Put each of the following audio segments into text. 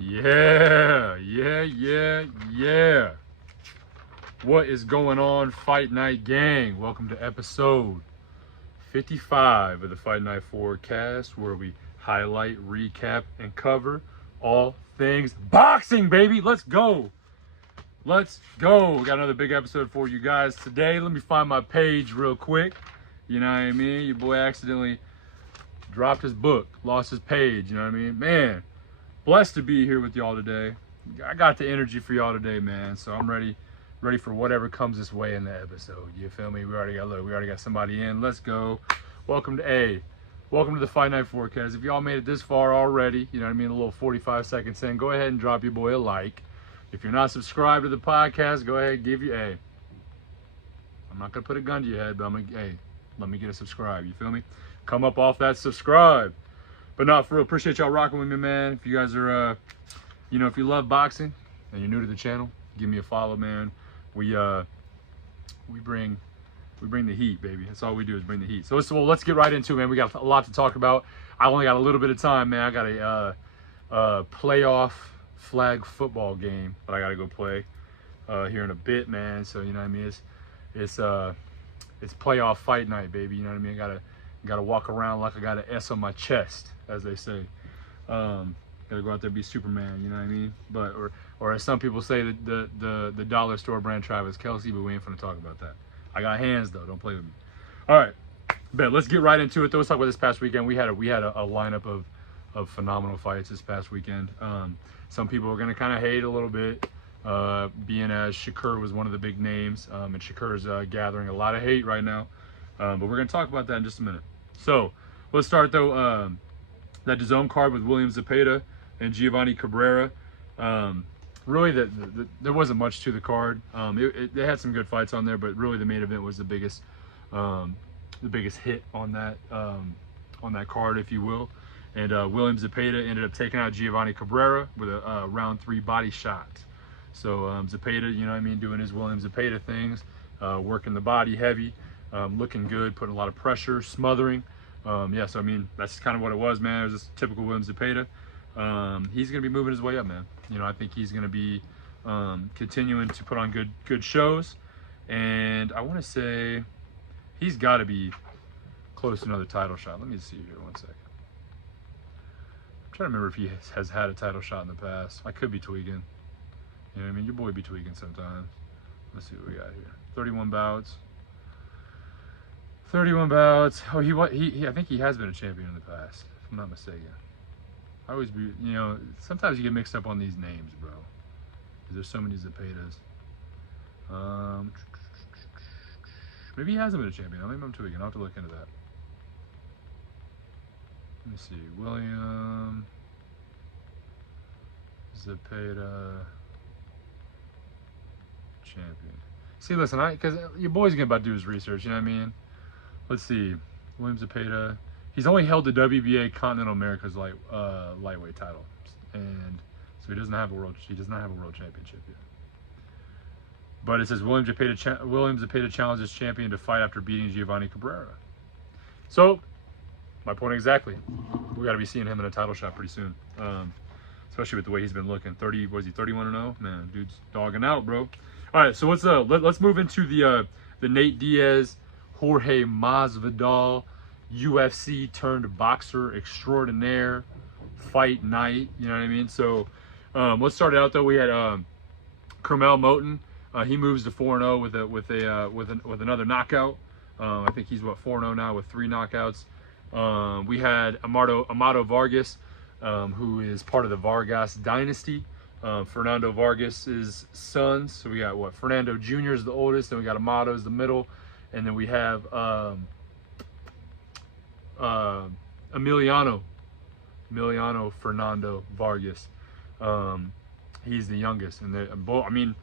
Yeah. What is going on, Fight Night Gang? Welcome to episode 55 of the Fight Night Forecast, where we highlight, recap, and cover all things boxing, baby. Let's go. We got another big episode for you guys today. Let me find my page real quick. You know what I mean? Your boy accidentally dropped his book, lost his page. You know what I mean? Man, blessed to be here with y'all today. I got the energy for y'all today, man. So I'm ready for whatever comes this way in the episode. You feel me? We already got somebody in. Let's go. Welcome to the Fight Night Forecast. If y'all made it this far already, you know what I mean, a little 45 seconds in, go ahead and drop your boy a like. If you're not subscribed to the podcast, go ahead and give you a. I'm not gonna put a gun to your head, but let me get a subscribe. You feel me? Come up off that subscribe. But not for real. Appreciate y'all rocking with me, man. If you guys are, if you love boxing and you're new to the channel, give me a follow, man. We bring the heat, baby. That's all we do is bring the heat. So let's get right into it, man. We got a lot to talk about. I only got a little bit of time, man. I got a playoff flag football game that I got to go play here in a bit, man. So you know what I mean. It's playoff fight night, baby. You know what I mean. I gotta walk around like I got an S on my chest, as they say. Gotta go out there and be Superman, you know what I mean? But or as some people say, the dollar store brand Travis Kelce, but we ain't finna talk about that. I got hands though, don't play with me. All right, bet let's get right into it though. Let's talk about this past weekend. We had a lineup of phenomenal fights this past weekend. Some people are gonna kind of hate a little bit, being as Shakur was one of the big names, and Shakur's gathering a lot of hate right now. But we're gonna talk about that in just a minute. So let's start though. That DAZN card with William Zepeda and Giovanni Cabrera. Really, there wasn't much to the card. They had some good fights on there, but really the main event was the biggest hit on that card, if you will. And William Zepeda ended up taking out Giovanni Cabrera with a round 3 body shot. So Zepeda, you know what I mean, doing his William Zepeda things, working the body heavy, looking good, putting a lot of pressure, smothering. So I mean, that's kind of what it was, man. It was just typical William Zepeda. He's going to be moving his way up, man. You know, I think he's going to be continuing to put on good shows. And I want to say he's got to be close to another title shot. Let me see here 1 second. I'm trying to remember if he has had a title shot in the past. I could be tweaking. You know what I mean? Your boy be tweaking sometimes. Let's see what we got here. 31 bouts. Oh, I think he has been a champion in the past, if I'm not mistaken. I always be, sometimes you get mixed up on these names, bro. Because there's so many Zepedas. Maybe he hasn't been a champion. Maybe I'm tweaking. I'll have to look into that. Let me see. William Zepeda champion. See, listen, because your boy's about to do his research, you know what I mean? Let's see. William Zepeda. He's only held the WBA Continental America's lightweight title, and so he doesn't have a world championship yet. But it says William Zepeda challenges champion to fight after beating Giovanni Cabrera. So, my point exactly. We got to be seeing him in a title shot pretty soon, especially with the way he's been looking. 31-0? Man, dude's dogging out, bro. All right, so let's move into the Nate Diaz, Jorge Masvidal, UFC turned boxer extraordinaire fight night. You know what I mean? So let's start out though. We had Carmel Moten. He moves to 4-0 with another knockout. I think he's 4-0 now with 3 knockouts. We had Amado Vargas, who is part of the Vargas dynasty. Fernando Vargas's sons. So we got Fernando Jr. is the oldest, then we got Amado is the middle, and then we have Emiliano Fernando Vargas. He's the youngest, and I mean,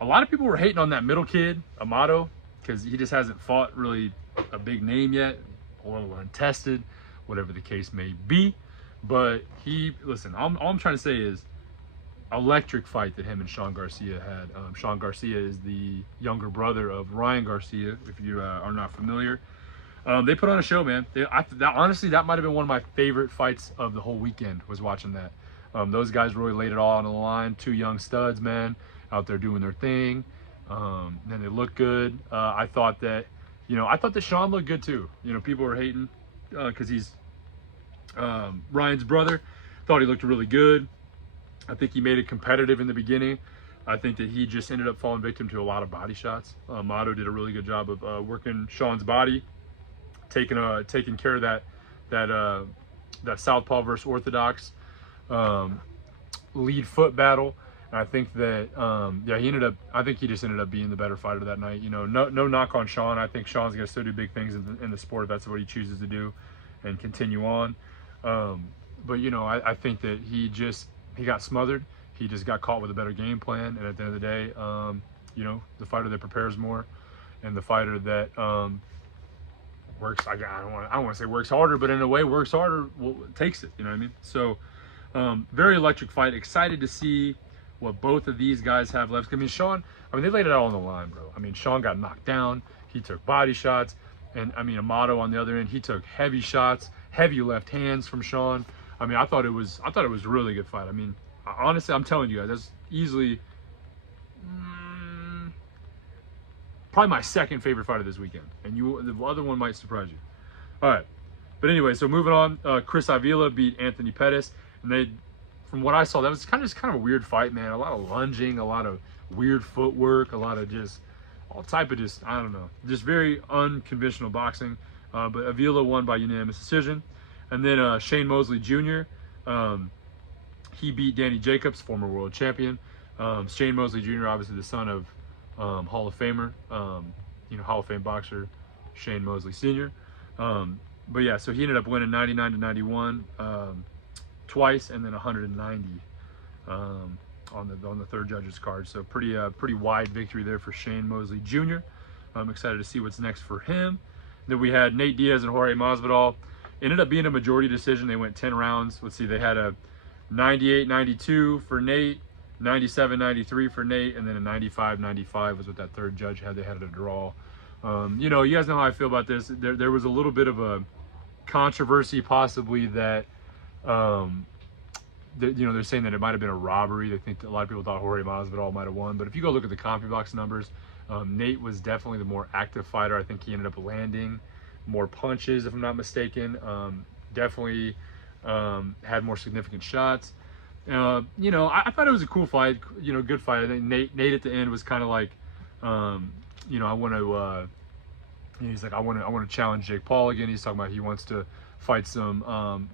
a lot of people were hating on that middle kid, Amado, because he just hasn't fought really a big name yet, a little untested, whatever the case may be. But all I'm trying to say is, electric fight that him and Sean Garcia had. Sean Garcia is the younger brother of Ryan Garcia, if you are not familiar. They put on a show, man. Honestly, that might have been one of my favorite fights of the whole weekend, was watching that. Those guys really laid it all on the line. Two young studs, man, out there doing their thing. And they look good. I thought that Sean looked good too. People were hating because he's Ryan's brother. Thought he looked really good. I think he made it competitive in the beginning. I think that he just ended up falling victim to a lot of body shots. Mato did a really good job of working Sean's body, taking care of that southpaw versus orthodox lead foot battle. And I think that I think he just ended up being the better fighter that night. No knock on Sean. I think Sean's gonna still do big things in the sport if that's what he chooses to do, and continue on. But I think that he got smothered. He just got caught with a better game plan. And at the end of the day, the fighter that prepares more, and the fighter that works. I don't want to say works harder, but in a way works harder, takes it. You know what I mean? So very electric fight. Excited to see what both of these guys have left. I mean, Sean. They laid it all on the line, bro. Sean got knocked down. He took body shots, and Amato on the other end, he took heavy shots, heavy left hands from Sean. I thought it was a really good fight. Honestly, I'm telling you guys, that's easily probably my second favorite fight of this weekend, and the other one might surprise you. All right, but anyway, so moving on, Chris Avila beat Anthony Pettis, and from what I saw, that was kind of a weird fight, man. A lot of lunging, a lot of weird footwork, a lot of just all type of I don't know, just very unconventional boxing. But Avila won by unanimous decision, and then Shane Mosley Jr. He beat Danny Jacobs, former world champion. Shane Mosley Jr., obviously the son of Hall of Famer, Hall of Fame boxer Shane Mosley Sr. But yeah, so he ended up winning 99-91 twice, and then 190 on the third judge's card. So pretty wide victory there for Shane Mosley Jr. I'm excited to see what's next for him. Then we had Nate Diaz and Jorge Masvidal. Ended up being a majority decision. They went 10 rounds. Let's see, they had a 98-92 for Nate, 97-93 for Nate, and then a 95-95 was what that third judge had. They had a draw. You guys know how I feel about this. There was a little bit of a controversy, possibly that, they're saying that it might have been a robbery. They think that a lot of people thought Jorge Masvidal might have won. But if you go look at the CompuBox numbers, Nate was definitely the more active fighter. I think he ended up landing more punches, if I'm not mistaken. Definitely had more significant shots. I thought it was a cool fight. Good fight. I think Nate at the end was kind of like, I want to. He's like, I want to challenge Jake Paul again. He's talking about he wants to fight some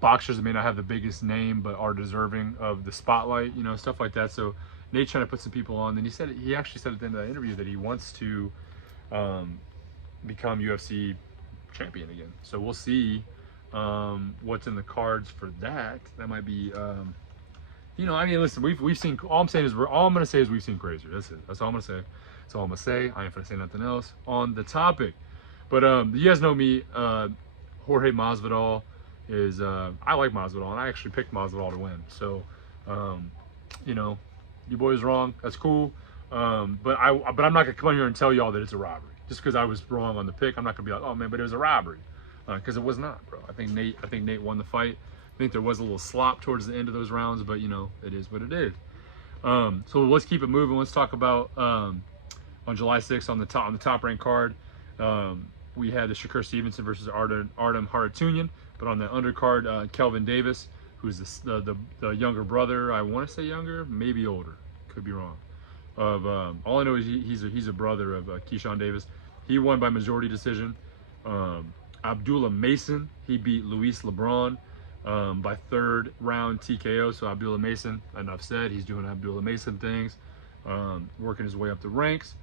boxers that may not have the biggest name but are deserving of the spotlight. Stuff like that. So Nate's trying to put some people on. Then he actually said at the end of the interview that he wants to become UFC champion again. So we'll see what's in the cards for that. That might be listen, we've seen, all I'm gonna say is we've seen crazier. That's it. That's all I'm gonna say. That's all I'm gonna say. I ain't gonna say nothing else on the topic. But you guys know me, Jorge Masvidal is I like Masvidal, and I actually picked Masvidal to win. So you boys wrong. That's cool. But I'm not gonna come on here and tell y'all that it's a robbery. Just because I was wrong on the pick, I'm not gonna be like, oh man, but it was a robbery, because it was not, bro. I think Nate won the fight. I think there was a little slop towards the end of those rounds, but it is what it is. So let's keep it moving. Let's talk about on July 6th on the top ranked card. We had the Shakur Stevenson versus Artem Harutyunyan, but on the undercard, Kelvin Davis, who's the younger brother. I want to say younger, maybe older, could be wrong. All I know is he's a brother of Keyshawn Davis. He won by majority decision. Abdullah Mason, he beat Luis Lebron by third round TKO. So Abdullah Mason, enough said, he's doing Abdullah Mason things, working his way up the ranks.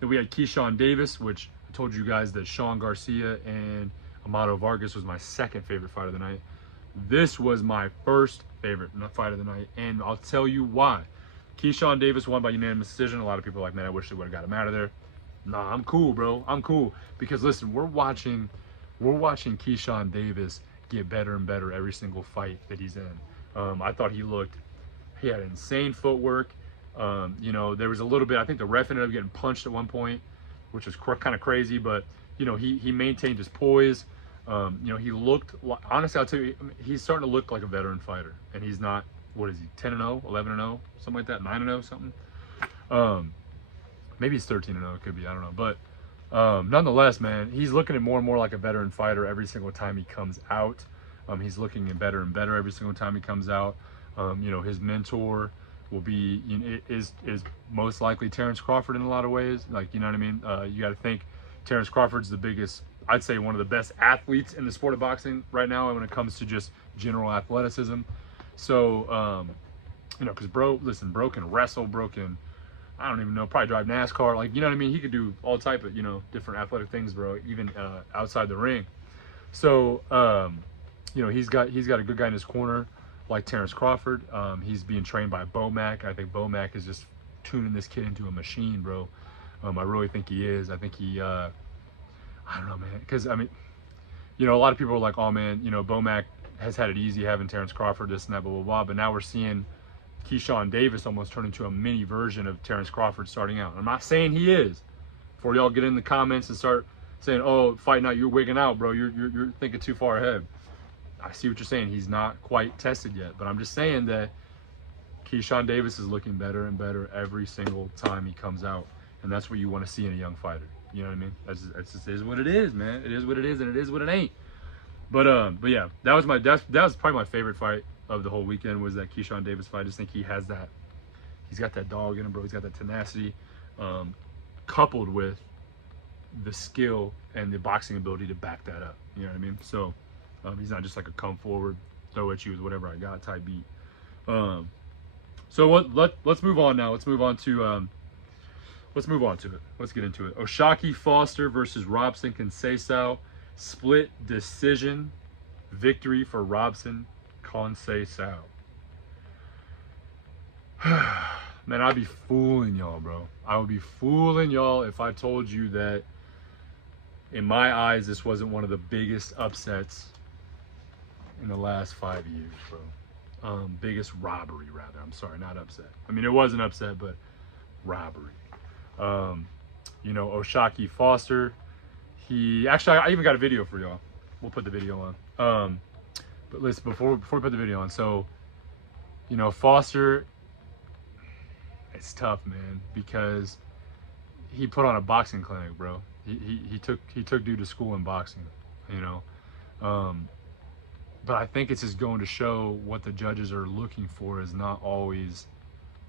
Then we had Keyshawn Davis, which I told you guys that Sean Garcia and Amado Vargas was my second favorite fight of the night. This was my first favorite fight of the night, and I'll tell you why. Keyshawn Davis won by unanimous decision. A lot of people are like, man, I wish they would have got him out of there. Nah, I'm cool, bro. I'm cool. Because listen, we're watching Keyshawn Davis get better and better every single fight that he's in. I thought he had insane footwork. There was a little bit, I think the ref ended up getting punched at one point, which was kind of crazy, but he maintained his poise. You know, he looked, honestly, I'll tell you, he's starting to look like a veteran fighter. And he's not, what is he, 10-0, 11-0, something like that, 9-0, something. Maybe he's 13-0, it could be, I don't know. But nonetheless, man, he's looking at more and more like a veteran fighter every single time he comes out. He's looking better and better every single time he comes out. You know, his mentor will be, you know, is most likely Terrence Crawford in a lot of ways. Like, you know what I mean? You got to think Terrence Crawford's the biggest, I'd say one of the best athletes in the sport of boxing right now when it comes to just general athleticism. So, you know, because bro can wrestle, I don't even know, probably drive NASCAR. Like, you know what I mean? He could do all type of, you know, different athletic things, bro, even outside the ring. So, you know, he's got a good guy in his corner like Terrence Crawford. He's being trained by Bomac. I think Bomac is just tuning this kid into a machine, bro. I really think he is. I think he, I don't know, man. Because, I mean, you know, a lot of people are like, oh, man, you know, Bomac has had it easy having Terrence Crawford, this and that, blah, blah, blah. But now we're seeing Keyshawn Davis almost turn into a mini version of Terrence Crawford starting out. I'm not saying he is. Before y'all get in the comments and start saying, oh, Fight Night, you're wigging out, bro. You're thinking too far ahead. I see what you're saying. He's not quite tested yet. But I'm just saying that Keyshawn Davis is looking better and better every single time he comes out. And that's what you want to see in a young fighter. You know what I mean? That's just is what it is, man. It is what it is, and it is what it ain't. But yeah, that was probably my favorite fight of the whole weekend, was that Keyshawn Davis fight. I just think he has that, he's got that dog in him, bro. He's got that tenacity, coupled with the skill and the boxing ability to back that up. You know what I mean? So he's not just like a come forward, throw at you with whatever I got type beat. So let's move on now. Let's move on to it. Let's get into it. Oshaki Foster versus Robson Conceição. Split decision victory for Robson Conceição. Man, I'd be fooling y'all, bro. I would be fooling y'all if I told you that, in my eyes, this wasn't one of the biggest upsets in the last 5 years, bro. Biggest robbery, rather. I'm sorry, not upset. I mean, it was an upset, but robbery. You know, Oshaki Foster, I even got a video for y'all. We'll put the video on. But listen, before we put the video on, so, you know, Foster, it's tough, man, because he put on a boxing clinic, bro. He took dude to school in boxing, you know. But I think it's just going to show what the judges are looking for is not always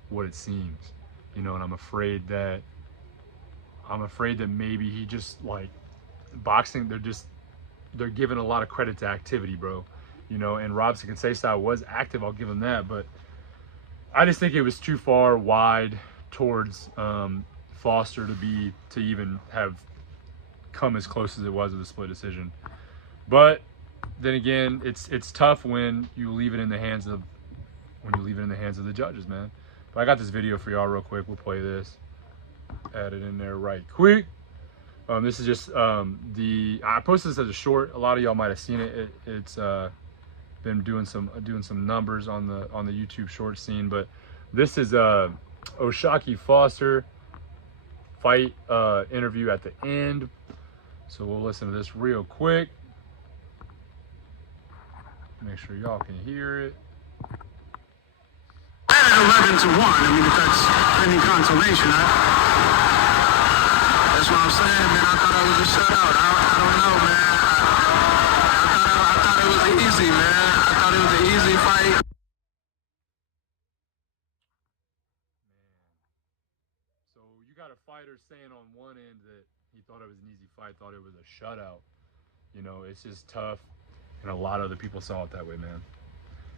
what it seems, you know. And I'm afraid that maybe he just, like, boxing, they're giving a lot of credit to activity, bro. You know, and Robson Conceição was active, I'll give him that, but I just think it was too far wide towards Foster to even have come as close as it was with a split decision. But then again, it's tough when you leave it in the hands of the judges, man. But I got this video for y'all real quick. We'll play this. Add it in there right quick. This is just I posted this as a short. A lot of y'all might have seen it. It's been doing some numbers on the YouTube short scene. But this is Oshaki Foster fight interview at the end. So we'll listen to this real quick. Make sure y'all can hear it. 11-1. I mean, if that's any consolation, that's what I'm saying, man. I thought I was a shutout. I don't know, man. I thought it was easy, man. I thought it was an easy fight. Man. So you got a fighter saying on one end that he thought it was an easy fight, thought it was a shutout. You know, it's just tough. And a lot of other people saw it that way, man.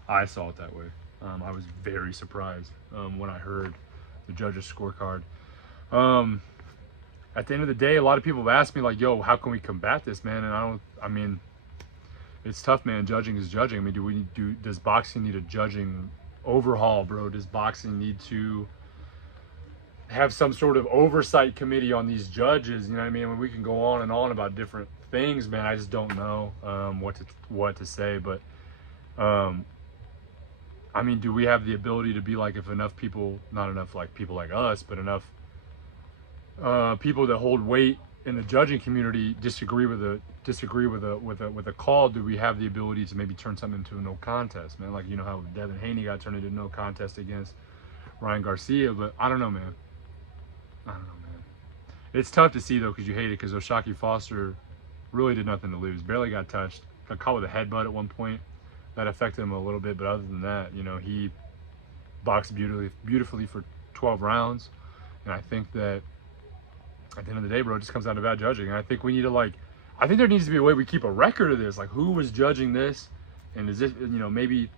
I saw it that way. I was very surprised when I heard the judges' scorecard. At the end of the day, a lot of people have asked me, like, yo, how can we combat this, man? And I mean, it's tough, man. Judging is judging. I mean, does boxing need a judging overhaul, bro? Does boxing need to have some sort of oversight committee on these judges? You know what I mean? I mean, we can go on and on about different things, man. I just don't know what to say. But I mean, do we have the ability to be like, if enough people, not enough like people like us, but enough people that hold weight in the judging community disagree with a disagree with a call, do we have the ability to maybe turn something into a no contest, man? Like, you know how Devin Haney got turned into no contest against Ryan Garcia, but I don't know, man. I don't know, man. It's tough to see though, because you hate it, because O'Shaquie Foster really did nothing to lose. Barely got touched. Got caught with a headbutt at one point. That affected him a little bit, but other than that, you know, he boxed beautifully for 12 rounds. And I think that at the end of the day, bro, it just comes down to bad judging. And I think we need to, I think there needs to be a way we keep a record of this. Like, who was judging this? And is it, you know, maybe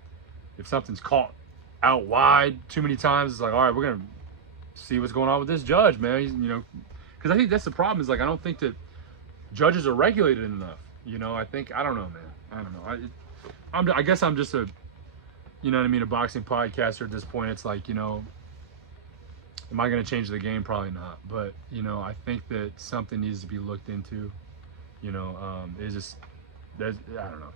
if something's caught out wide too many times, it's like, all right, we're going to see what's going on with this judge, man. He's, you know, because I think that's the problem, is like, I don't think that judges are regulated enough. You know, I don't know, man. I don't know. I guess I'm just a, you know what I mean, a boxing podcaster at this point. It's like, you know, am I going to change the game? Probably not. But, you know, I think that something needs to be looked into. You know, it's just, I don't know.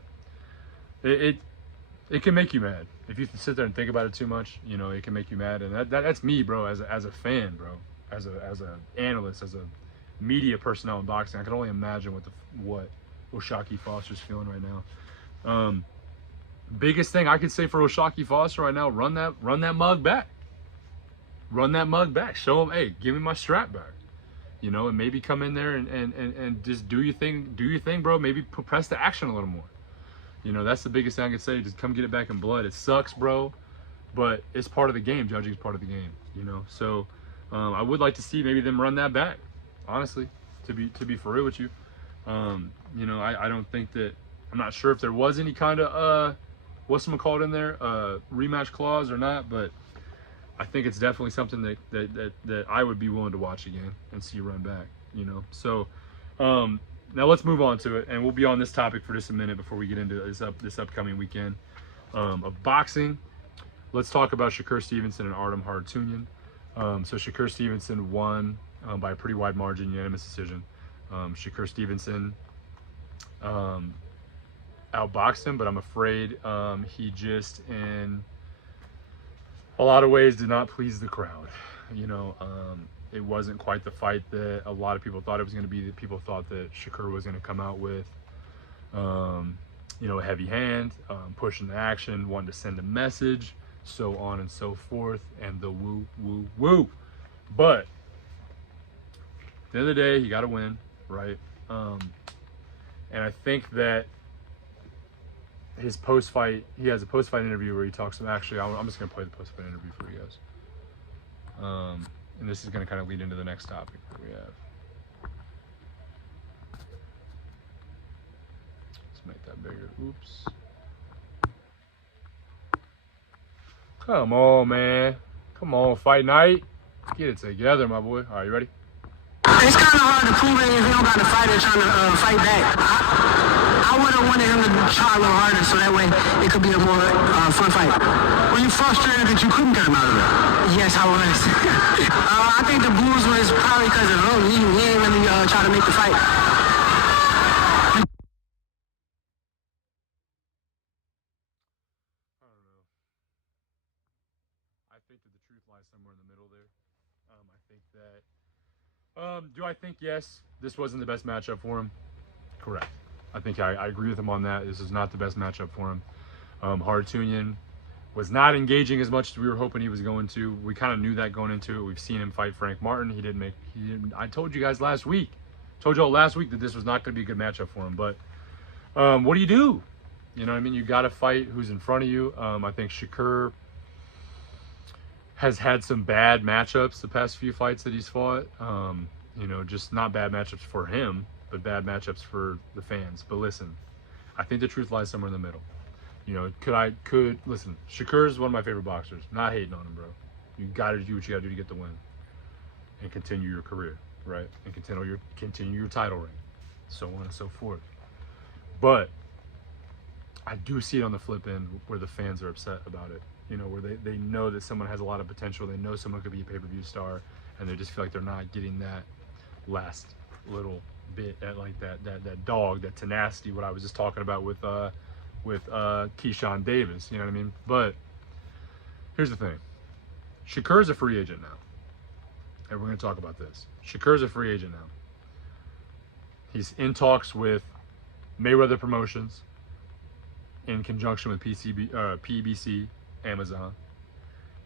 It can make you mad. If you sit there and think about it too much, you know, it can make you mad. And that's me, bro, as a fan, bro. As a analyst, as a media personnel in boxing, I can only imagine what O'Shaquie Foster's feeling right now. Biggest thing I could say for O'Shaquie Foster right now, run that mug back. Run that mug back. Show him, hey, give me my strap back. You know, and maybe come in there and just do your thing, bro. Maybe press the action a little more. You know, that's the biggest thing I could say. Just come get it back in blood. It sucks, bro, but it's part of the game. Judging is part of the game, you know. So I would like to see maybe them run that back, honestly, to be for real with you. You know, I don't think that, I'm not sure if there was any kind of whatchamacallit in there, rematch clause or not, but I think it's definitely something that I would be willing to watch again and see run back, you know. So now let's move on to it, and we'll be on this topic for just a minute before we get into this upcoming weekend of boxing. Let's talk about Shakur Stevenson and Artem Harutyunyan. So Shakur Stevenson won by a pretty wide margin, unanimous decision. Shakur Stevenson outboxed him, but I'm afraid he just, in a lot of ways, did not please the crowd. You know, it wasn't quite the fight that a lot of people thought it was going to be. People thought that Shakur was going to come out with, you know, a heavy hand, pushing the action, wanting to send a message, so on and so forth, and the woo, woo, woo. But at the end of the day, he got to win, right? And I think that his post-fight, he has a post-fight interview where he talks to, actually, I'm just going to play the post-fight interview for you guys. And this is going to kind of lead into the next topic that we have. Let's make that bigger. Oops. Come on, man. Come on, fight night. Get it together, my boy. All right, you ready? It's kind of hard to prove it if you don't got a fighter trying to fight back. I would have wanted him to try a little harder so that way it could be a more fun fight. Were you frustrated that you couldn't get him out of there? Yes, I was. I think the booze was probably because of him. He ain't really trying to make the fight. I think that the truth lies somewhere in the middle there. I think that, do I think, yes, this wasn't the best matchup for him? Correct. I think I agree with him on that. This is not the best matchup for him. Harutyunyan was not engaging as much as we were hoping he was going to. We kind of knew that going into it. We've seen him fight Frank Martin. He didn't. I told you guys last week. Told y'all last week that this was not going to be a good matchup for him. But what do? You know what I mean? You got to fight who's in front of you. I think Shakur has had some bad matchups the past few fights that he's fought. You know, just not bad matchups for him, but bad matchups for the fans. But listen, I think the truth lies somewhere in the middle. You know, listen, Shakur's one of my favorite boxers. Not hating on him, bro. You got to do what you got to do to get the win and continue your career, right? And continue your title reign, so on and so forth. But I do see it on the flip end where the fans are upset about it. You know, where they know that someone has a lot of potential. They know someone could be a pay-per-view star, and they just feel like they're not getting that last little bit, that dog, that tenacity, what I was just talking about with Keyshawn Davis, you know what I mean? But here's the thing. Shakur's a free agent now. And we're going to talk about this. Shakur's a free agent now. He's in talks with Mayweather Promotions in conjunction with PBC, Amazon.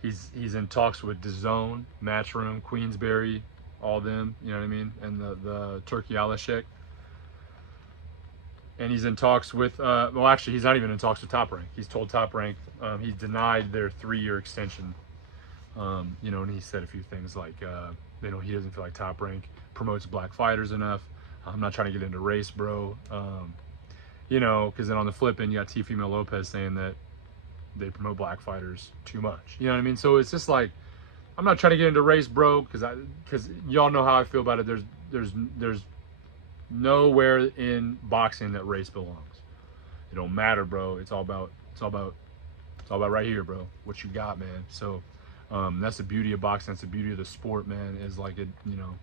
He's in talks with DAZN, Matchroom, Queensberry, all them, you know what I mean, and the Turkey Alashek. And he's in talks with, well, actually, he's not even in talks with Top Rank. He's told Top Rank, he denied their 3-year extension. You know, and he said a few things like, you know, he doesn't feel like Top Rank promotes black fighters enough. I'm not trying to get into race, bro. You know, because then on the flip end, you got Teofimo Lopez saying that they promote black fighters too much. You know what I mean? So it's just like, I'm not trying to get into race, bro, because y'all know how I feel about it. There's nowhere in boxing that race belongs. It don't matter, bro. It's all about right here, bro. What you got, man. So that's the beauty of boxing. That's the beauty of the sport, man. Is like it, you know,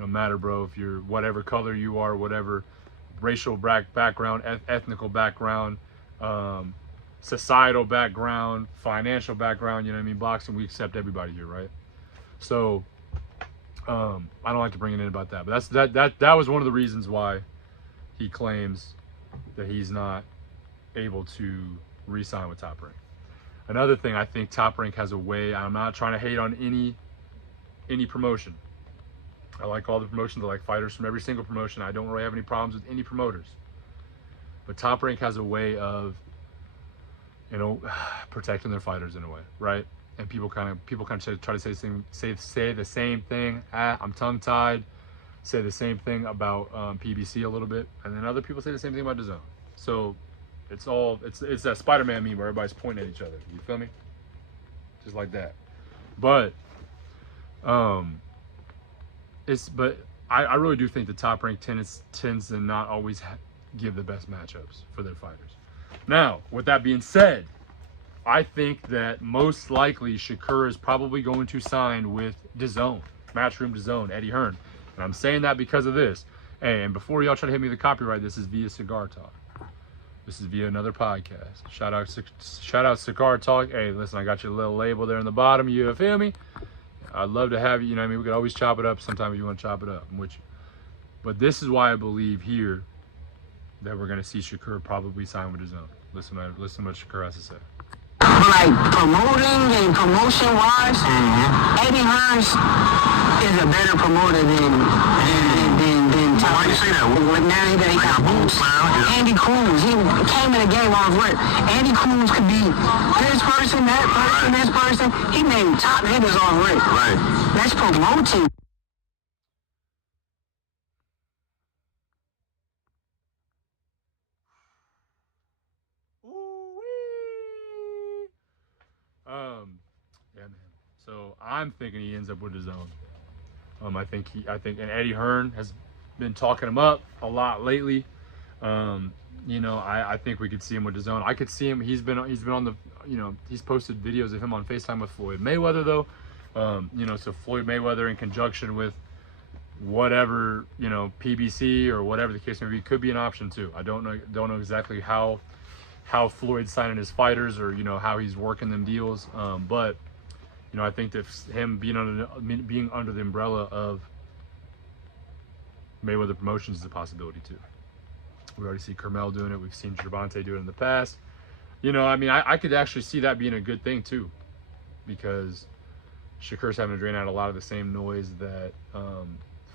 no matter, bro, if you're whatever color you are, whatever racial background, ethnical background, societal background, financial background, you know what I mean? Boxing, we accept everybody here, right? So I don't like to bring it in about that, but that was one of the reasons why he claims that he's not able to re-sign with Top Rank. Another thing, I think Top Rank has a way. I'm not trying to hate on any promotion. I like all the promotions. I like fighters from every single promotion. I don't really have any problems with any promoters. But Top Rank has a way of, you know, protecting their fighters in a way, right? And people kind of try to say the same thing. I'm tongue tied. Say the same thing about PBC a little bit, and then other people say the same thing about DAZN. So it's that Spider-Man meme where everybody's pointing at each other. You feel me? Just like that. But I really do think the Top Rank tends to not always give the best matchups for their fighters. Now, with that being said, I think that most likely Shakur is probably going to sign with DAZN, Matchroom DAZN, Eddie Hearn. And I'm saying that because of this. Hey, and before y'all try to hit me with the copyright, this is via Cigar Talk. This is via another podcast. Shout out Cigar Talk. Hey, listen, I got your little label there in the bottom. You feel me? I'd love to have you. You know what I mean? We could always chop it up sometime if you want to chop it up. I'm with you. But this is why I believe here that we're going to see Shakur probably sign with DAZN. Listen to what Shakur has to say. Like promoting and promotion-wise, Eddie Hearn is a better promoter than Top. Why do you say that? Now that he got boots. Andy Cruz, he came in the game off work. Andy Cruz could be this person, that person, this person. He named top hitters off work. Right. That's promoting. Yeah, man. So I'm thinking he ends up with DAZN. I think, and Eddie Hearn has been talking him up a lot lately. You know, I think we could see him with DAZN. I could see him. He's been on the, you know, he's posted videos of him on FaceTime with Floyd Mayweather though. You know, so Floyd Mayweather in conjunction with whatever, you know, PBC or whatever the case may be, could be an option too. I don't know exactly how Floyd's signing his fighters or, you know, how he's working them deals. But, you know, I think that him being under the umbrella of Mayweather Promotions is a possibility too. We already see Carmel doing it. We've seen Gervonta do it in the past. You know, I mean, I could actually see that being a good thing too, because Shakur's having to drain out a lot of the same noise that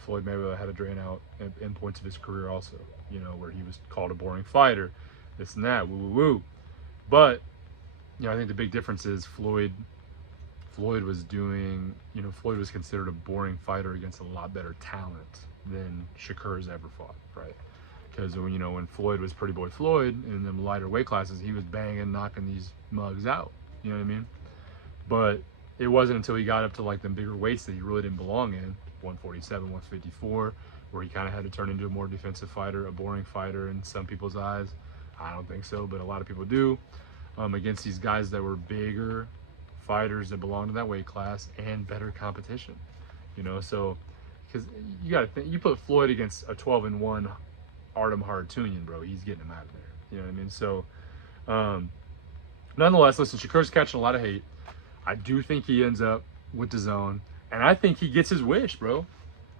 Floyd Mayweather had to drain out in points of his career also, you know, where he was called a boring fighter, this and that, woo. But, you know, I think the big difference is Floyd was doing, you know, Floyd was considered a boring fighter against a lot better talent than Shakur's ever fought, right? Because, you know, when Floyd was Pretty Boy Floyd in the lighter weight classes, he was banging, knocking these mugs out, you know what I mean? But it wasn't until he got up to like them bigger weights that he really didn't belong in, 147, 154, where he kind of had to turn into a more defensive fighter, a boring fighter in some people's eyes. I don't think so, but a lot of people do. Against these guys that were bigger fighters that belong to that weight class and better competition, you know. So, because you got to think, you put Floyd against a 12-1 Artem Haratunian, bro, he's getting him out of there. You know what I mean? So, nonetheless, listen, Shakur's catching a lot of hate. I do think he ends up with DAZN, and I think he gets his wish, bro.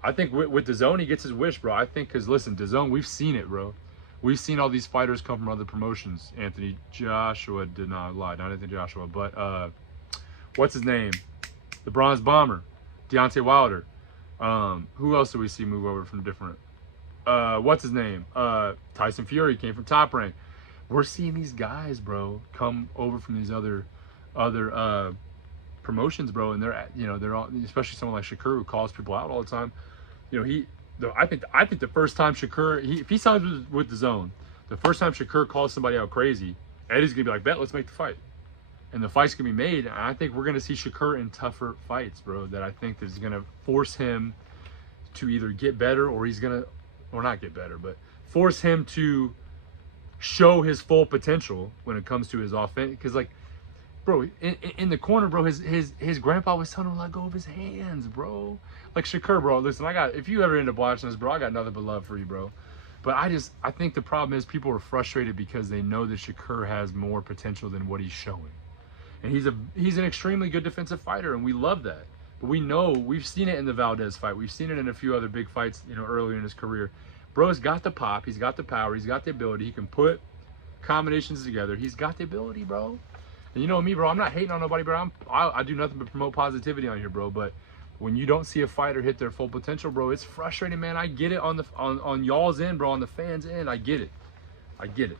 I think with DAZN he gets his wish, bro. I think because listen, DAZN, we've seen it, bro. We've seen all these fighters come from other promotions. Anthony Joshua did not lie, not Anthony Joshua, but what's his name? The Bronze Bomber, Deontay Wilder. Who else do we see move over from different? What's his name? Tyson Fury came from Top Rank. We're seeing these guys, bro, come over from these other promotions, bro, and they're all, especially someone like Shakur who calls people out all the time. I think the first time Shakur, if he signs with the Zone, the first time Shakur calls somebody out crazy, Eddie's gonna be like, bet, let's make the fight. And the fight's gonna be made. And I think we're gonna see Shakur in tougher fights, bro. That I think is gonna force him to either get better, or or not get better, but force him to show his full potential when it comes to his offense. Because, like, bro, in the corner, bro, his grandpa was telling him to let go of his hands, bro. Like, Shakur, bro, listen, if you ever end up watching this, bro, I got nothing but love for you, bro. But I think the problem is people are frustrated because they know that Shakur has more potential than what he's showing. And he's an extremely good defensive fighter, and we love that. But we've seen it in the Valdez fight. We've seen it in a few other big fights, earlier in his career. Bro's got the pop. He's got the power. He's got the ability. He can put combinations together. He's got the ability, bro. And you know me, bro. I'm not hating on nobody, bro. I do nothing but promote positivity on here, bro. But when you don't see a fighter hit their full potential, bro, it's frustrating, man. I get it on y'all's end, bro, on the fans' end. I get it. And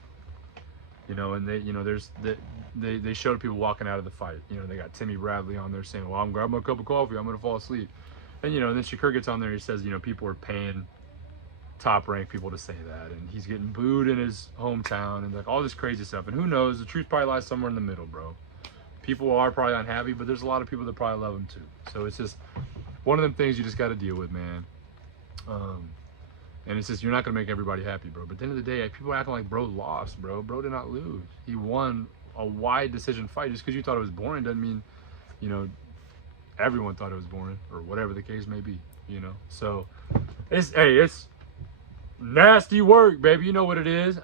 they showed people walking out of the fight. They got Timmy Bradley on there saying, well, I'm grabbing a cup of coffee, I'm going to fall asleep. And, then Shakur gets on there and he says, people are paying Top Rank people to say that. And he's getting booed in his hometown and, like, all this crazy stuff. And who knows? The truth probably lies somewhere in the middle, bro. People are probably unhappy, but there's a lot of people that probably love him, too. So it's just one of them things you just got to deal with, man. And it's just, you're not going to make everybody happy, bro. But at the end of the day, people are acting like bro lost, bro. Bro did not lose. He won a wide decision fight. Just because you thought it was boring doesn't mean, everyone thought it was boring, or whatever the case may be, So, it's nasty work, baby. You know what it is.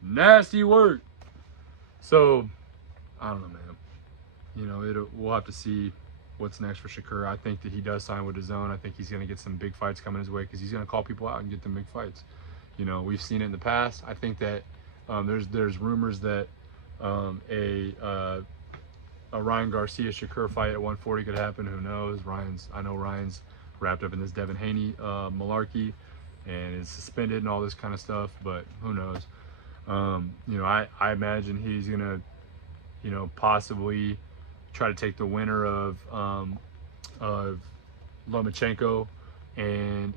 Nasty work. So, I don't know, man. We'll have to see what's next for Shakur. I think that he does sign with his own. I think he's going to get some big fights coming his way because he's going to call people out and get them big fights. We've seen it in the past. I think that there's rumors that a Ryan Garcia Shakur fight at 140 could happen. Who knows? I know Ryan's wrapped up in this Devin Haney malarkey and is suspended and all this kind of stuff, but who knows? I imagine he's going to possibly try to take the winner of Lomachenko and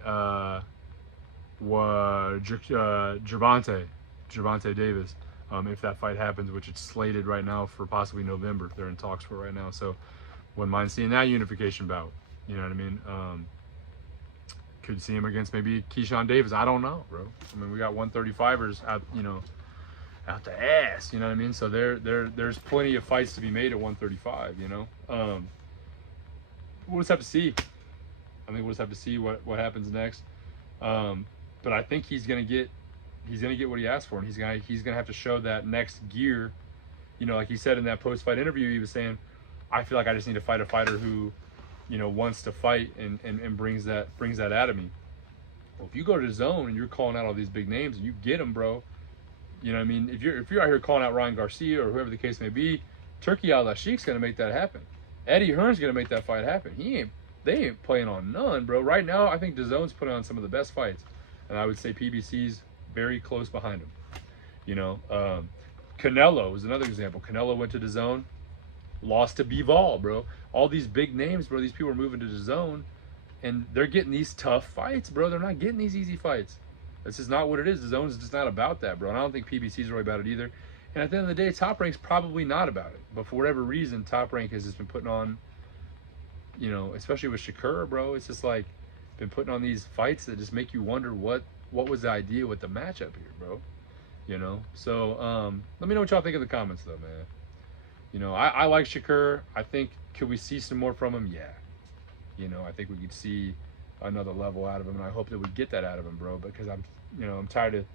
Gervonta Davis, if that fight happens, which it's slated right now for possibly November. They're in talks for right now, so wouldn't mind seeing that unification bout. You know what I mean? Could see him against maybe Keyshawn Davis. I don't know, bro. I mean, we got 135ers out, out the ass, you know what I mean? So there's plenty of fights to be made at 135, We'll just have to see. I think we'll just have to see what happens next. But I think he's gonna get what he asked for, and he's gonna have to show that next gear. Like he said in that post-fight interview, he was saying, I feel like I just need to fight a fighter who, wants to fight and brings that out of me. Well, if you go to the Zone and you're calling out all these big names and you get them, bro. You know what I mean? If you're out here calling out Ryan Garcia or whoever the case may be, Turki Al-Ashik's gonna make that happen. Eddie Hearn's gonna make that fight happen. They ain't playing on none, bro. Right now, I think DAZN's putting on some of the best fights, and I would say PBC's very close behind him. Canelo is another example. Canelo went to DAZN, lost to Bivol, bro. All these big names, bro. These people are moving to DAZN, and they're getting these tough fights, bro. They're not getting these easy fights. This is not what it is. The Zone's just not about that, bro. And I don't think PBC's really about it either. And at the end of the day, Top Rank's probably not about it. But for whatever reason, Top Rank has just been putting on, especially with Shakur, bro. It's just like been putting on these fights that just make you wonder what was the idea with the matchup here, bro. So let me know what y'all think in the comments, though, man. I like Shakur. I think, could we see some more from him? Yeah. I think we could see another level out of him, and I hope that we get that out of him, bro, because I'm tired of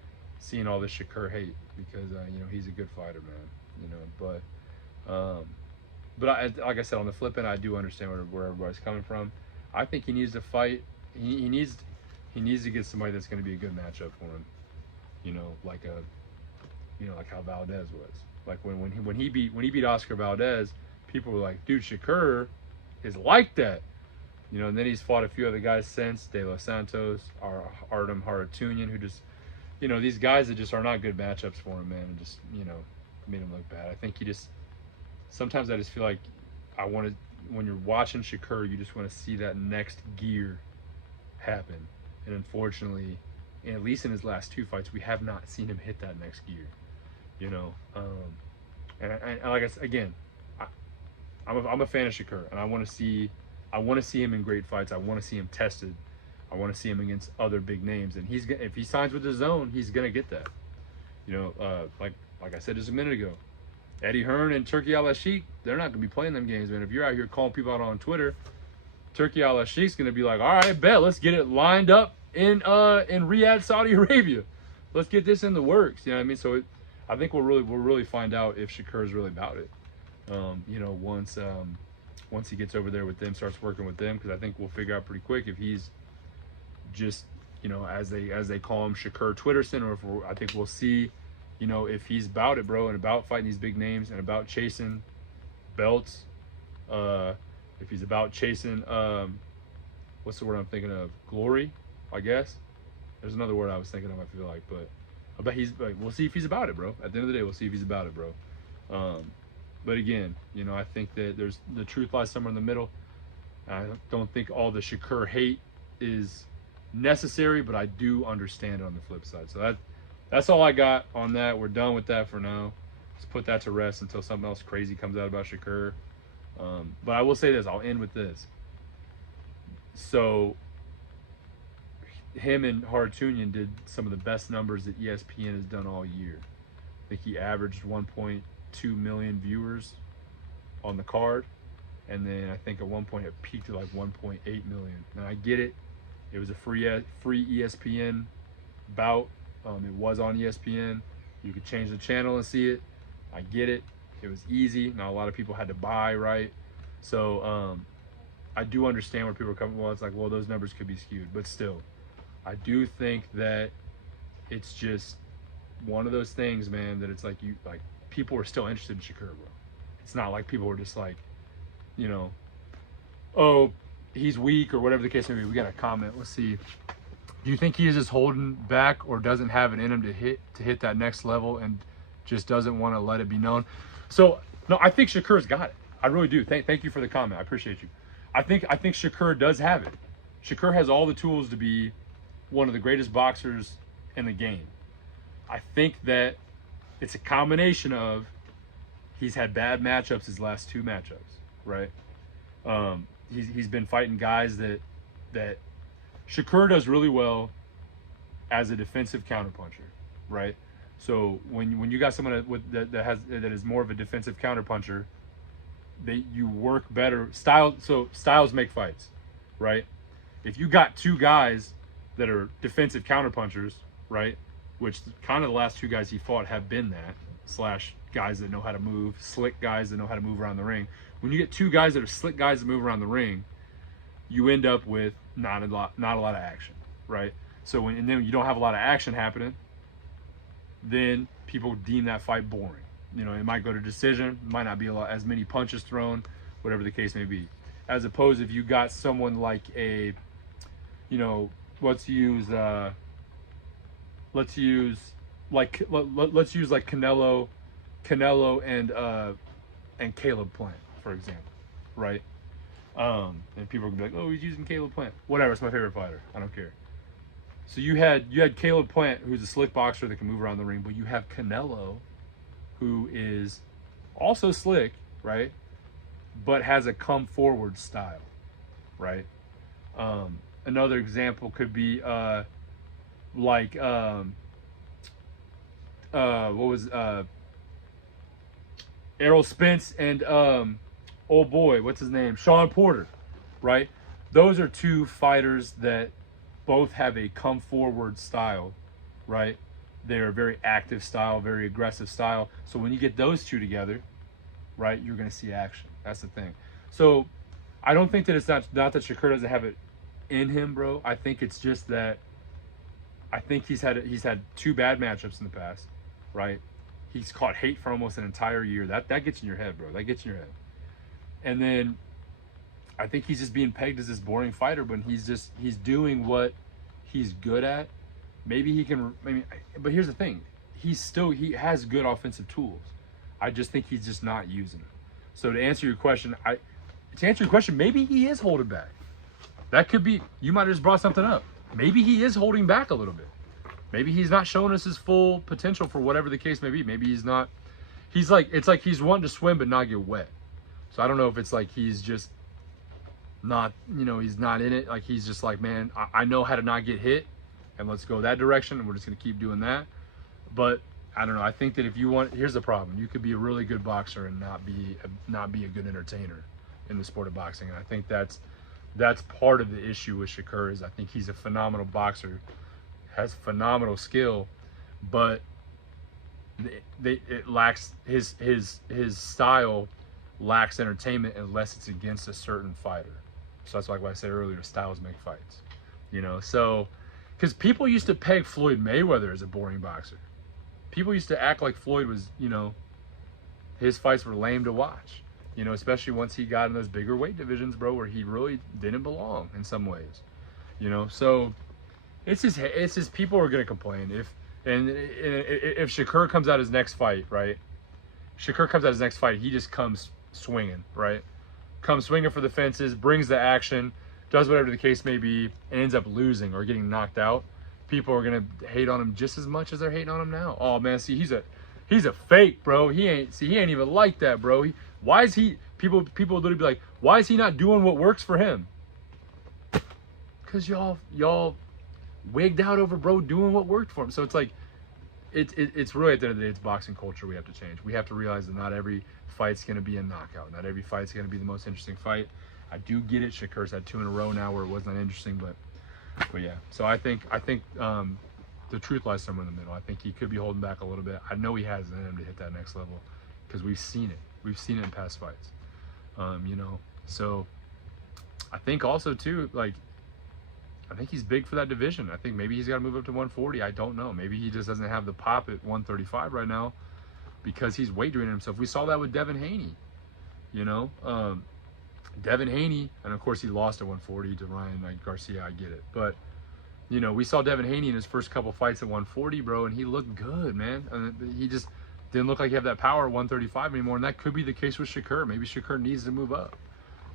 seeing all this Shakur hate, because he's a good fighter, man. But like I said, on the flip end, I do understand where everybody's coming from. I think he needs to fight. He needs to get somebody that's going to be a good matchup for him. like how Valdez was. Like when he beat Oscar Valdez, people were like, dude, Shakur is like that. And then he's fought a few other guys since, De Los Santos, Artem Haratunian, who just, these guys that just are not good matchups for him, man, and just, made him look bad. I think sometimes I just feel like when you're watching Shakur, you just want to see that next gear happen. And unfortunately, at least in his last two fights, we have not seen him hit that next gear, And like I said, again, I'm a fan of Shakur, and I want to see him in great fights. I want to see him tested. I want to see him against other big names, and if he signs with the Zone, he's gonna get that. Like I said just a minute ago, Eddie Hearn and Turki Al-Sheikh, they're not gonna be playing them games, man. If you're out here calling people out on Twitter, Turki Al-Sheikh's gonna be like, all right, bet, let's get it lined up in Riyadh, Saudi Arabia. Let's get this in the works. You know what I mean? So I think we'll really find out if Shakur's really about it. Once he gets over there with them, starts working with them, because I think we'll figure out pretty quick if he's just, as they call him, Shakur Twitterson, or I think we'll see, if he's about it, bro, and about fighting these big names and about chasing belts. If he's about chasing, what's the word I'm thinking of? Glory, I guess. There's another word I was thinking of, I feel like, but I bet we'll see if he's about it, bro. At the end of the day, we'll see if he's about it, bro. But again, I think that the truth lies somewhere in the middle. I don't think all the Shakur hate is necessary, but I do understand it on the flip side. So that's all I got on that. We're done with that for now. Let's put that to rest until something else crazy comes out about Shakur. But I will say this. I'll end with this. So him and Haratunian did some of the best numbers that ESPN has done all year. I think he averaged 1.2 million viewers on the card, and then I think at one point it peaked at like 1.8 million. Now I get it. It was a free ESPN bout. It was on ESPN. You could change the channel and see it. I get it. It was easy. Now a lot of people had to buy, right? So I do understand where people are coming. Well, it's like, well, those numbers could be skewed, but still, I do think that it's just one of those things, man, that it's like people are still interested in Shakur, bro. It's not like people were just like, oh, he's weak or whatever the case may be. We got a comment. Let's see. Do you think he is just holding back or doesn't have it in him to hit that next level and just doesn't want to let it be known? So no, I think Shakur's got it. I really do. Thank you for the comment. I appreciate you. I think Shakur does have it. Shakur has all the tools to be one of the greatest boxers in the game. I think that it's a combination of he's had bad matchups his last two matchups, right? He's been fighting guys that Shakur does really well as a defensive counterpuncher, right? So when you got someone that is more of a defensive counterpuncher, you work better. Styles make fights, right? If you got two guys that are defensive counterpunchers, right? Which kind of the last two guys he fought have been that, / guys that know how to move, slick guys that know how to move around the ring. When you get two guys that are slick guys that move around the ring, you end up with not a lot of action, right? So and then you don't have a lot of action happening, then people deem that fight boring. It might go to decision, might not be as many punches thrown, whatever the case may be. As opposed if you got someone like let's use Canelo and Caleb Plant, for example, right? And people are gonna be like, oh, he's using Caleb Plant. Whatever, it's my favorite fighter. I don't care. So you had Caleb Plant, who's a slick boxer that can move around the ring, but you have Canelo, who is also slick, right? But has a come forward style, right? Another example could be Errol Spence and old boy, what's his name? Sean Porter, right? Those are two fighters that both have a come forward style, right? They're a very active style, very aggressive style. So when you get those two together, right, you're going to see action. That's the thing. So I don't think that it's not that Shakur doesn't have it in him, bro. I think it's just that I think he's had 2 bad matchups in the past, right? He's caught hate for almost an entire year. That gets in your head, bro. That gets in your head. And then I think he's just being pegged as this boring fighter when he's doing what he's good at. Maybe he can. But here's the thing: he has good offensive tools. I just think he's just not using them. So to answer your question, maybe he is holding back. That could be. You might have just brought something up. Maybe he is holding back a little bit. Maybe he's not showing us his full potential for whatever the case may be. Maybe he's not. It's like he's wanting to swim but not get wet. So I don't know if it's like he's just not, he's not in it. Like he's just like, man, I know how to not get hit, and let's go that direction, and we're just gonna keep doing that. But I don't know. I think that if you want, here's the problem: you could be a really good boxer and not be a good entertainer in the sport of boxing. And I think that's part of the issue with Shakur. Is I think he's a phenomenal boxer, has phenomenal skill, but it lacks his style lacks entertainment unless it's against a certain fighter. So that's like what I said earlier, styles make fights. So because people used to peg Floyd Mayweather as a boring boxer. People used to act like Floyd was, his fights were lame to watch. Especially once he got in those bigger weight divisions, bro, where he really didn't belong in some ways. So it's just people are gonna complain if Shakur comes out his next fight, right? Shakur comes out his next fight, he just comes swinging, right? Comes swinging for the fences, brings the action, does whatever the case may be, and ends up losing or getting knocked out. People are gonna hate on him just as much as they're hating on him now. Oh man, see, he's a fake, bro. He ain't even like that, bro. Why is he? People literally be like, why is he not doing what works for him? Cause y'all wigged out over bro doing what worked for him. So it's like, it's really at the end of the day, it's boxing culture we have to change. We have to realize that not every fight's gonna be a knockout. Not every fight's gonna be the most interesting fight. I do get it. Shakur's had 2 in a row now where it wasn't that interesting, but yeah. So I think the truth lies somewhere in the middle. I think he could be holding back a little bit. I know he has it in him to hit that next level because we've seen it. We've seen it in past fights. So I think also too, like, I think he's big for that division. I think maybe he's got to move up to 140. I don't know. Maybe he just doesn't have the pop at 135 right now because he's weight draining himself. We saw that with Devin Haney. Devin Haney, and of course he lost at 140 to Ryan Garcia. I get it, but we saw Devin Haney in his first couple fights at 140, bro, and he looked good, man. And he just didn't look like he had that power at 135 anymore, and that could be the case with Shakur. Maybe Shakur needs to move up.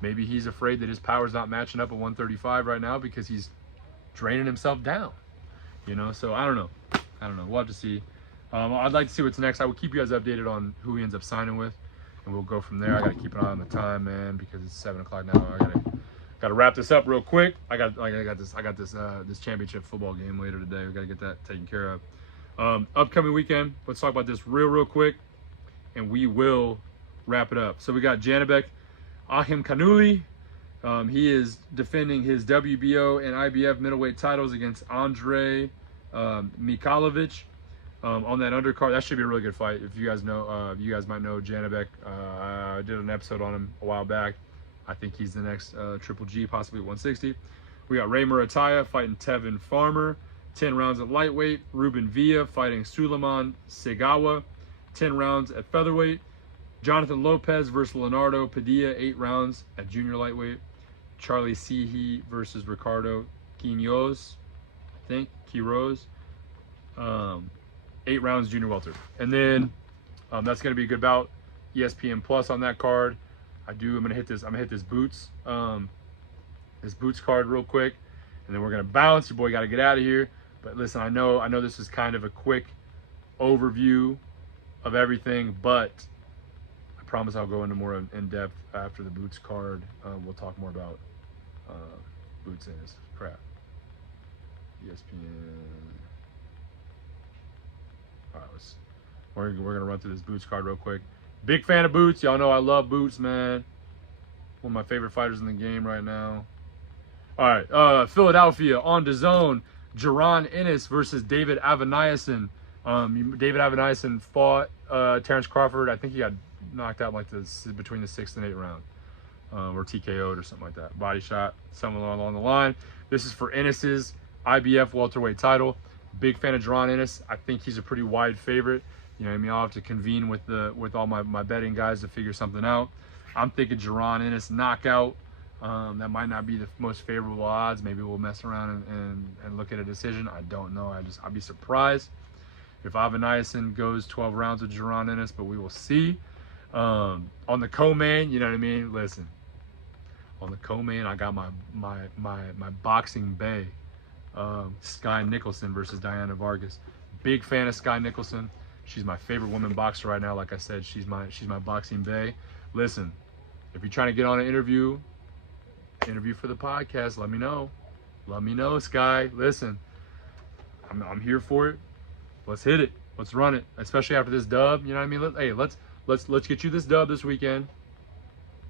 Maybe he's afraid that his power's not matching up at 135 right now because he's draining himself down. So I don't know. We'll have to see. I'd like to see what's next. I will keep you guys updated on who he ends up signing with, and we'll go from there. I got to keep an eye on the time, man, because it's 7 o'clock now. I gotta wrap this up real quick. I got this championship football game later today. We gotta get that taken care of. Upcoming weekend. Let's talk about this real quick, and we will wrap it up. So we got Janibek Ahim Kanuli. He is defending his WBO and IBF middleweight titles against Andre Mikhailovich on that undercard. That should be a really good fight. If you guys know, you guys might know Janibek. I did an episode on him a while back. I think he's the next Triple G, possibly 160. We got Ray Murataya fighting Tevin Farmer. 10 rounds at lightweight. Ruben Villa fighting Suleiman Segawa. 10 rounds at featherweight. Jonathan Lopez versus Leonardo Padilla. 8 rounds at junior lightweight. Charlie Seehee versus Ricardo Quinoz. I think Quiroz. 8 rounds junior welter. And then that's going to be a good bout. ESPN Plus on that card. I'm gonna hit this Boots card real quick, and then we're gonna bounce. Your boy got to get out of here. But listen, I know this is kind of a quick overview of everything, but I promise I'll go into more in depth after the Boots card. We'll talk more about Boots and his crap. ESPN. All right, we're gonna run through this Boots card real quick. Big fan of Boots. Y'all know I love Boots, man. One of my favorite fighters in the game right now. All right, Philadelphia on DAZN. Jaron Ennis versus David Avaniason. David Avaniason fought Terrence Crawford. I think he got knocked out like between the 6th and 8th round. Or TKO'd or something like that. Body shot, somewhere along the line. This is for Ennis's IBF welterweight title. Big fan of Jaron Ennis. I think he's a pretty wide favorite. You know what I mean? I'll have to convene with all my betting guys to figure something out. I'm thinking Jaron Ennis knockout. That might not be the most favorable odds. Maybe we'll mess around and look at a decision. I don't know. I'd be surprised if Avaniason goes 12 rounds with Jaron Ennis, but we will see. On the co-main, you know what I mean? Listen, on the co-main, I got my boxing bay. Sky Nicholson versus Diana Vargas. Big fan of Sky Nicholson. She's my favorite woman boxer right now. Like I said, she's my boxing bae. Listen, if you're trying to get on an interview for the podcast, let me know. Let me know, Sky. Listen, I'm here for it. Let's hit it. Let's run it. Especially after this dub. You know what I mean? Let's get you this dub this weekend.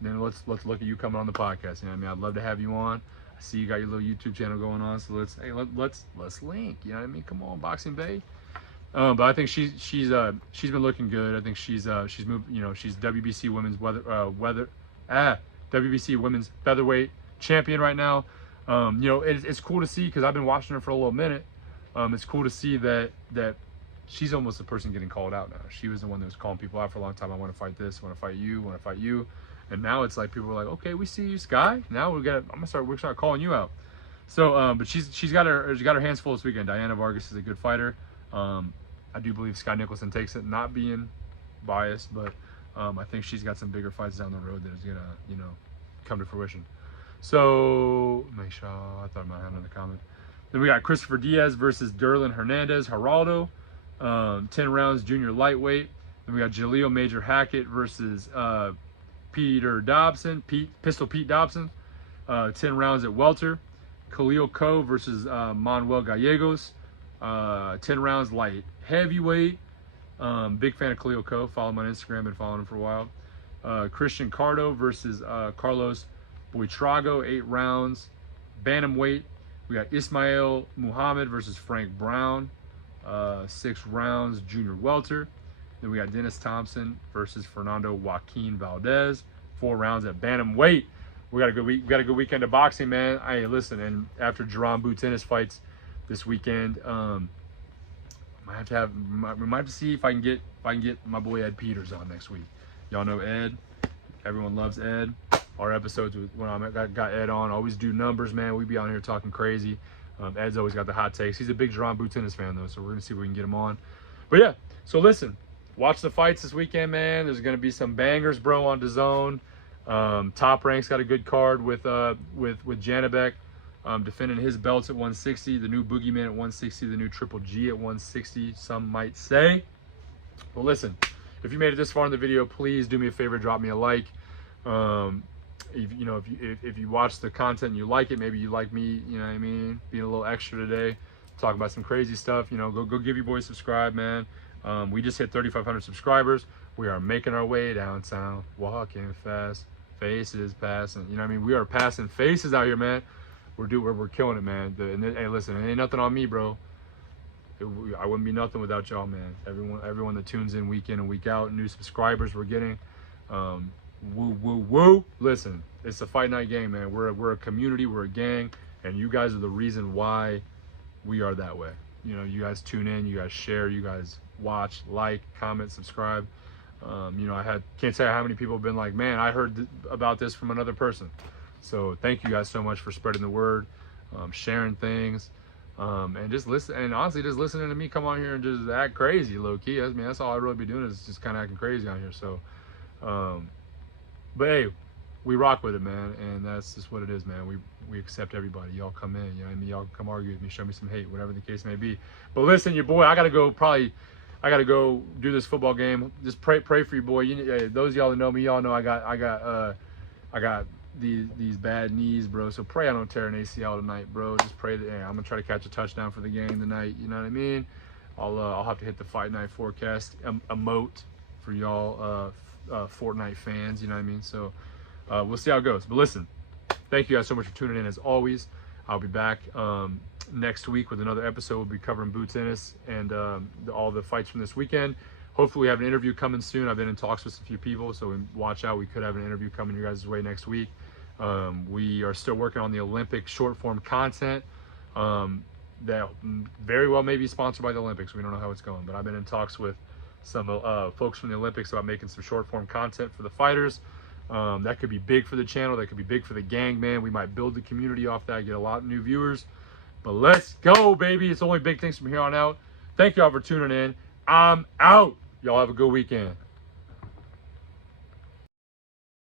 Then let's look at you coming on the podcast. You know what I mean? I'd love to have you on. I see you got your little YouTube channel going on, so let's link. You know what I mean? Come on, Boxing Bay. But I think she's been looking good. I think she's moved. You know, she's WBC WBC women's featherweight champion right now. You know, it's cool to see because I've been watching her for a little minute. It's cool to see that she's almost the person getting called out now. She was the one that was calling people out for a long time. I want to fight this. I want to fight you. I want to fight you. And now it's like people are like, okay, we see you, Sky. Now we're gonna start calling you out. So, but she's got her hands full this weekend. Diana Vargas is a good fighter. I do believe Sky Nicholson takes it, not being biased, but I think she's got some bigger fights down the road that is gonna, you know, come to fruition. So, make sure I thought I might have another comment. Then we got Christopher Diaz versus Derlin Hernandez Geraldo, 10 rounds junior lightweight. Then we got Jaleel Major Hackett versus Pistol Pete Dobson, 10 rounds at welter. Khalil Coe versus Manuel Gallegos, 10 rounds light heavyweight. Big fan of Khalil Coe. Follow him on Instagram. Been following him for a while. Christian Cardo versus Carlos Buitrago, 8 rounds bantamweight. We got Ismail Muhammad versus Frank Brown, 6 rounds junior welter. Then we got Dennis Thompson versus Fernando Joaquin Valdez, 4 rounds at bantamweight. We got a good week. We got a good weekend of boxing, man. Hey, listen, and after Jaron Boots Ennis fights this weekend, we might have to see if I can get my boy Ed Peters on next week. Y'all know Ed. Everyone loves Ed. Our episodes when I got Ed on always do numbers, man. We be out here talking crazy. Ed's always got the hot takes. He's a big Jaron Boots Ennis fan though, so we're gonna see if we can get him on. But yeah, so listen, watch the fights this weekend, man. There's gonna be some bangers, bro, on DAZN. Top Rank's got a good card with Janibek defending his belts at 160, the new Boogeyman at 160, the new Triple G at 160, some might say. Well, listen, if you made it this far in the video, please do me a favor, drop me a like. If you watch the content and you like it, maybe you like me, you know what I mean, being a little extra today, talking about some crazy stuff, you know, go give your boy a subscribe, man. We just hit 3,500 subscribers. We are making our way downtown, walking fast, faces passing. You know what I mean? We are passing faces out here, man. We're killing it, man. Hey, listen, it ain't nothing on me, bro. I wouldn't be nothing without y'all, man. Everyone that tunes in week in and week out, new subscribers we're getting. Woo. Listen, it's a fight night game, man. We're a community, we're a gang, and you guys are the reason why we are that way. You know, you guys tune in, you guys share, you guys watch, like, comment, subscribe. I can't tell you how many people have been like, man, I heard about this from another person. So thank you guys so much for spreading the word, sharing things, and just listen. And honestly, just listening to me come on here and just act crazy, low key. I mean, that's all I really be doing is just kind of acting crazy on here. So, but hey, we rock with it, man, and that's just what it is, man. We accept everybody. Y'all come in, you know what I mean? Y'all come argue with me, show me some hate, whatever the case may be. But listen, your boy, I gotta go do this football game. Just pray for your boy. Those of y'all that know me, y'all know I got these bad knees, bro. So pray I don't tear an ACL tonight, bro. Just pray that I'm gonna try to catch a touchdown for the game tonight. You know what I mean? I'll have to hit the Fight Night forecast emote for y'all Fortnite fans. You know what I mean? So we'll see how it goes. But listen, thank you guys so much for tuning in. As always, I'll be back next week with another episode. We'll be covering Boots Ennis and all the fights from this weekend. Hopefully we have an interview coming soon. I've been in talks with a few people, so watch out. We could have an interview coming your guys' way next week. We are still working on the Olympic short form content. that very well may be sponsored by the Olympics. We don't know how it's going, but I've been in talks with some folks from the Olympics about making some short form content for the fighters. That could be big for the channel. That could be big for the gang, man. We might build the community off that, get a lot of new viewers. But let's go, baby. It's only big things from here on out. Thank y'all for tuning in. I'm out. Y'all have a good weekend.